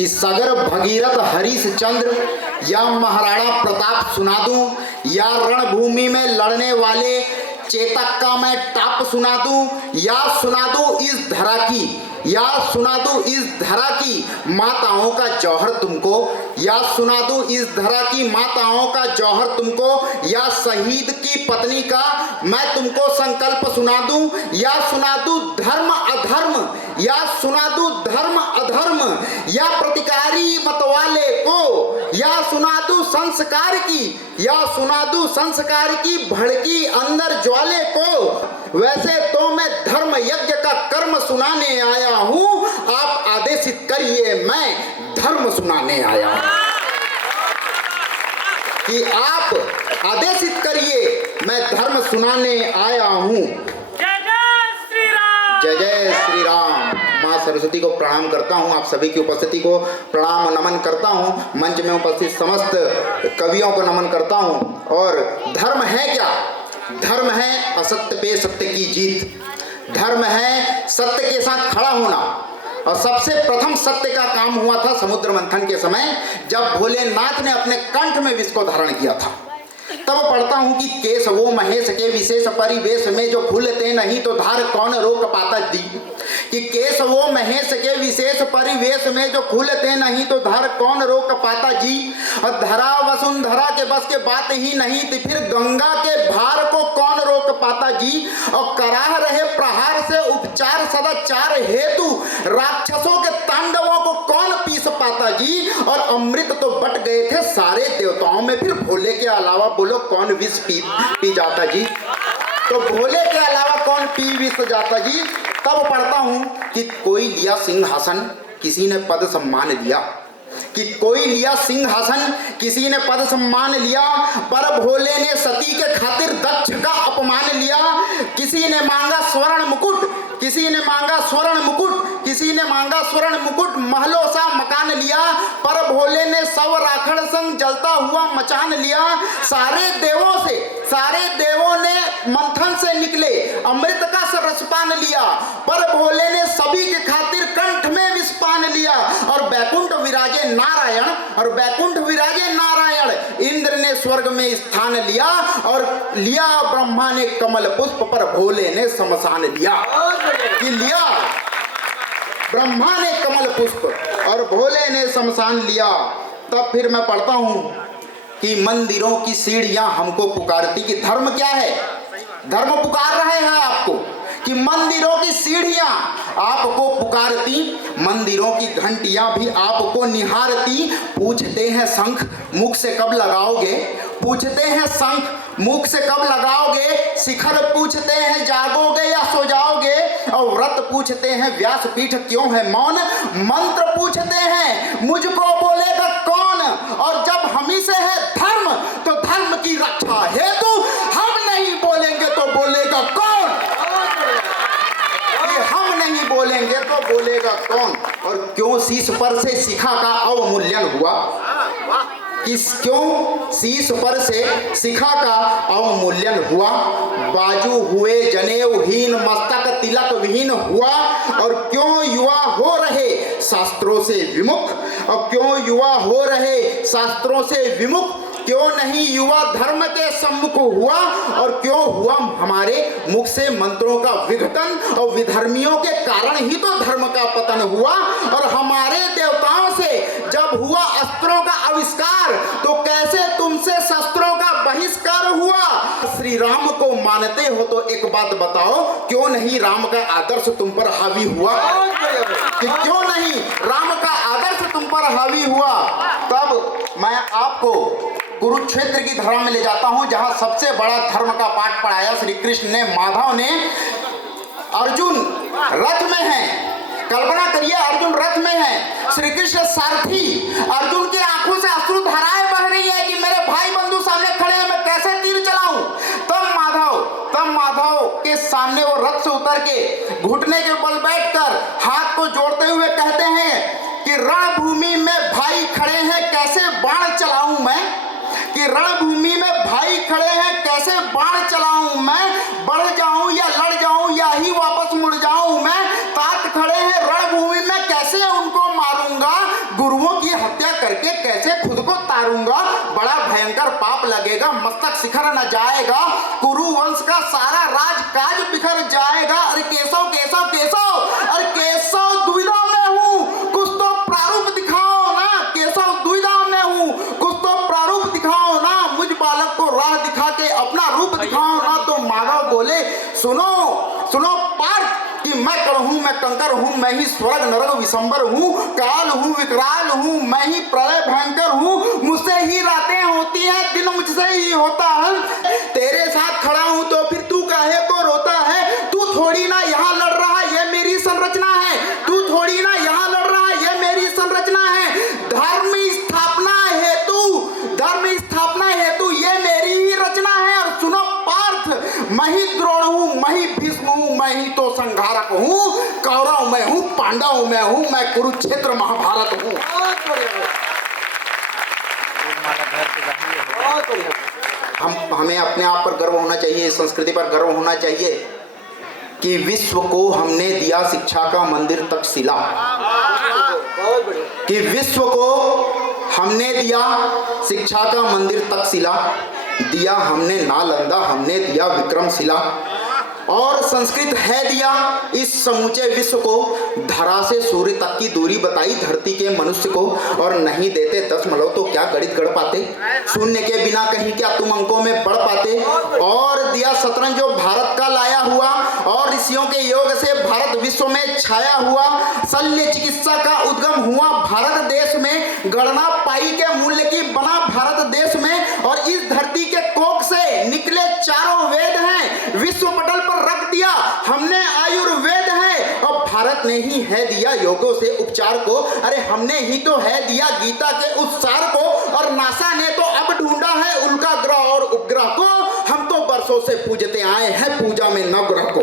कि सागर भगीरथ हरिश्चंद्र या महाराणा प्रताप सुना दूं, या रणभूमि में लड़ने वाले चेतक का मैं टाप सुना दूं, या सुना दूं इस धरा की, या सुना दूं इस धरा की माताओं का जौहर तुमको, या सुना दूं इस धरा की माताओं का जौहर तुमको, या शहीद की पत्नी का मैं तुमको संकल्प सुना दूं, या सुना दूं धर्म अधर्म, या सुना दूं धर्म अधर्म, या प्रतिकारी मतवाले को, या सुना दूं संस्कार की, या सुना दूं संस्कार की भड़की अंदर ज्वाले को। वैसे तो मैं धर्म यज्ञ का कर्म सुनाने आया हूं, आप आदेशित करिए मैं धर्म सुनाने आया हूं। कि आप आदेशित करिए मैं धर्म सुनाने आया हूं। जय जय श्री राम। जय जय श्री राम। माँ सरस्वती को प्रणाम करता हूँ, आप सभी की उपस्थिति को प्रणाम नमन करता हूँ, मंच में उपस्थित समस्त कवियों को नमन करता हूँ। और धर्म है क्या? धर्म है असत्य पे सत्य की जीत, धर्म है सत्य के साथ खड़ा होना। और सबसे प्रथम सत्य का काम हुआ था समुद्र मंथन के समय, जब भोलेनाथ ने अपने कंठ में विष को धारण किया था। तब पढ़ता हूं कि केस वो महेश के विशेष परिवेश में जो खुलते नहीं तो धार कौन रोक पाता दी। कि केस वो महेश के विशेष परिवेश में जो खुलते नहीं तो धार कौन रोक पाता जी। और धरा वसुंधरा के बस के बात ही नहीं थी, फिर गंगा के भार को कौन रोक पाता जी। और कराह रहे प्रहार से उपचार सदाचार हेतु राक्षसों के तांडवों को कौन पीस पाता जी। और अमृत तो बट गए थे सारे देवताओं में, फिर भोले के अलावा बोलो कौन विष पी जाता जी। तो भोले के अलावा कौन पी विष जाता जी। तब पढ़ता हूं कि कोई लिया सिंहासन किसी ने पद सम्मान लिया, कि कोई लिया सिंहासन किसी ने पद सम्मान लिया, पर भोले ने सती के खातिर दक्ष का अपमान लिया। किसी ने मांगा स्वर्ण मुकुट, किसी ने मांगा स्वर्ण मुकुट, किसी ने मांगा स्वर्ण मुकुट, महलों सा मकान लिया, पर भोले ने सब राखड़ संग जलता हुआ मचान लिया। सारे देवों ने मंथन से निकले अमृत का रसपान लिया, पर भोले ने सभी के खातिर कंठ में विषपान लिया। और बैकुंठ विराजे नारायण, और बैकुंठ विराजे नारायण, इंद्र ने स्वर्ग में स्थान लिया, और लिया ब्रह्मा ने कमल पुष्प, पर भोले ने शमशान लिया। कि लिया ब्रह्मा ने कमल पुष्प और भोले ने शमशान लिया। तब फिर मैं पढ़ता हूं कि मंदिरों की सीढ़ियां हमको पुकारती। कि धर्म क्या है? धर्म पुकार रहे हैं आपको कि मंदिरों की सीढ़ियां आपको पुकारती, मंदिरों की घंटियां भी आपको निहारती। पूछते हैं शंख मुख से कब लगाओगे, पूछते हैं शंख मुख से कब लगाओगे। शिखर पूछते हैं जागोगे या सो जाओगे। और व्रत पूछते हैं व्यासपीठ क्यों है मौन। मंत्र पूछते हैं मुझको बोलेगा कौन। और जब हमी से है धर्म तो धर्म की रक्षा हेतु हम नहीं बोलेंगे तो बोलेगा कौन। हम नहीं बोलेंगे तो बोलेगा कौन। और क्यों शीश पर से शिखा का अवमूल्यन हुआ। क्यों शीश पर से शिखा का अवमूल्यन हुआ। बाजू हुए जनेऊहीन मस्तक तिलक विहीन हुआ। और क्यों युवा हो रहे शास्त्रों से विमुख, और क्यों युवा हो रहे शास्त्रों से विमुख। क्यों नहीं युवा धर्म के सम्मुख हुआ। और क्यों हुआ हमारे मुख से मंत्रों का विघटन। और विधर्मियों के कारण ही तो धर्म का पतन हुआ। और हमारे देवताओं से जब हुआ अस्त्रों का आविष्कार तो कैसे तुमसे शस्त्रों का बहिष्कार हुआ। श्री राम को मानते हो तो एक बात बताओ, क्यों नहीं राम का आदर्श तुम पर हावी हुआ। कि क्यों नहीं राम का आदर्श तुम पर हावी हुआ। तब मैं आपको कुरुक्षेत्र की धरा में ले जाता हूं, जहां सबसे बड़ा धर्म का पाठ पढ़ाया श्री कृष्ण ने, माधव ने। अर्जुन रथ में है, कल्पना करिए अर्जुन रथ में है, श्री कृष्ण सारथी। अर्जुन के आंखों से अश्रु धाराएं बह रही है कि मेरे भाई बंधु सामने खड़े हैं, मैं कैसे तीर चलाऊं। तब माधव के सामने वो रथ से उतर के घुटने के बल बैठकर हाथ को जोड़ते हुए कहते हैं कि रणभूमि में भाई खड़े हैं कैसे बाण चलाऊं मैं। कि रणभूमि में भाई खड़े हैं कैसे बाण चलाऊं मैं। बढ़ जाऊं या लड़ जाऊं या ही वापस मुड़ जाऊं मैं। तात खड़े हैं रणभूमि में कैसे उनको मारूंगा। गुरु करके कैसे खुद को तारूंगा, बड़ा भयंकर पाप लगेगा, मस्तक शिखर न जाएगा, कुरु वंश का सारा राज काज बिखर जाएगा। अरे केशव केशव केशव, अरे केशव दुविधा में हूँ, कुछ तो प्रारूप दिखाओ ना, केशव दुविधा में हूँ, कुछ तो प्रारूप दिखाओ ना, मुझ बालक को राह दिखा के अपना रूप दिखाओ ना। तो माधव बोले सुनो सुनो पार्थ कि मैं कण हूं, मैं कंकर हूं, मैं ही स्वर्ग नरक विशंबर हूं, काल हूं विकराल हूं, मैं ही प्रलय भयंकर हूं, मुझसे ही रातें होती हैं, दिन मुझसे ही होता है। तेरे साथ खड़ा हूं तो फिर तू काहे को रोता है, तू थोड़ी ना यहाँ लड़ रहा, ये मेरी संरचना है, तू थोड़ी ना यहाँ लड़ रहा, ये मेरी संरचना है। धर्म स्थापना हेतु ये मेरी ही रचना है। और सुनो पार्थ, मैं ही द्रोण हूं, मैं ही भीष्म हूं, मैं ही तो संहारक हूं, कौरव में हूं, पांडव में हूं, मैं कुरुक्षेत्र महाभारत हूं। हमें अपने आप पर गर्व होना चाहिए, संस्कृति पर गर्व होना चाहिए कि विश्व को हमने दिया शिक्षा का मंदिर तक्षशिला, कि विश्व को हमने दिया शिक्षा का मंदिर तक्षशिला, दिया हमने नालंदा, हमने दिया विक्रमशिला, और संस्कृत है दिया इस समूचे विश्व को। धरा से सूर्य तक की दूरी बताई धरती के मनुष्य को, और नहीं देते 10 मलव तो क्या गणित गढ़ पाते, शून्य के बिना कहीं क्या तुम अंकों में बढ़ पाते। और दिया शतरंज जो भारत का लाया हुआ, और ऋषियों के योग से भारत विश्व में छाया हुआ, शल्य चिकित्सा का उद्गम हुआ भारत देश में, गणना पाई के मूल्य की बना भारत देश में, और इस धरती के कोख से निकले चारों वेद हैं, विश्व पटल पर रख दिया हमने आयुर्वेद है, और भारत ने ही है दिया योगों से उपचार को। अरे हमने ही तो है दिया गीता के उस सार को, और नासा ने तो अब ढूंढा है उल्का ग्रह और उपग्रह को। हम तो बरसों से पूजते आए हैं पूजा में नवग्रह को।